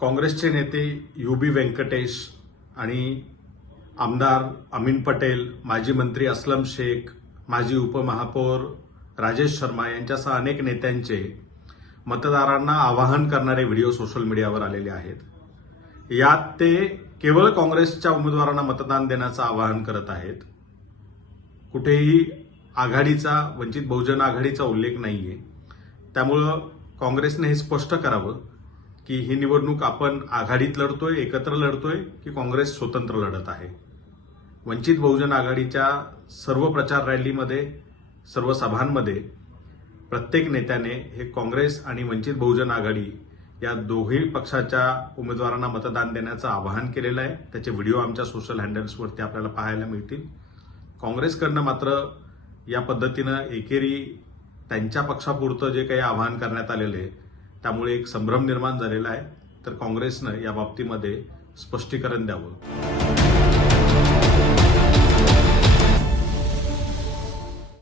काँग्रेसचे नेते UB व्यंकटेश आणि आमदार अमीन पटेल, माजी मंत्री अस्लम शेख, माजी उपमहापौर राजेश शर्मा यांच्यासह अनेक नेत्यांचे मतदारांना आवाहन करणारे व्हिडिओ सोशल मीडियावर आलेले आहेत. यात ते केवळ काँग्रेसच्या उमेदवारांना मतदान देण्याचं आवाहन करत आहेत. कुठेही आघाडीचा, वंचित बहुजन आघाडीचा उल्लेख नाहीये. त्यामुळं काँग्रेसने हे स्पष्ट करावं की ही निवडणूक आपण आघाडीत लढतोय, एकत्र लढतोय की काँग्रेस स्वतंत्र लढत आहे. वंचित बहुजन आघाडीच्या सर्व प्रचार रॅलीमध्ये, सर्व सभांमध्ये प्रत्येक नेत्याने हे काँग्रेस आणि वंचित बहुजन आघाडी या दोघी पक्षाच्या उमेदवारांना मतदान देण्याचं आवाहन केलेलं आहे. त्याचे व्हिडिओ आमच्या सोशल हँडल्सवरती आपल्याला पाहायला मिळतील. काँग्रेसकडनं मात्र या पद्धतीनं एकेरी त्यांच्या पक्षापुरतं जे काही आवाहन करण्यात आलेलं आहे त्यामुळे एक संभ्रम निर्माण झालेला आहे. तर काँग्रेसनं या बाबतीमध्ये स्पष्टीकरण द्यावं.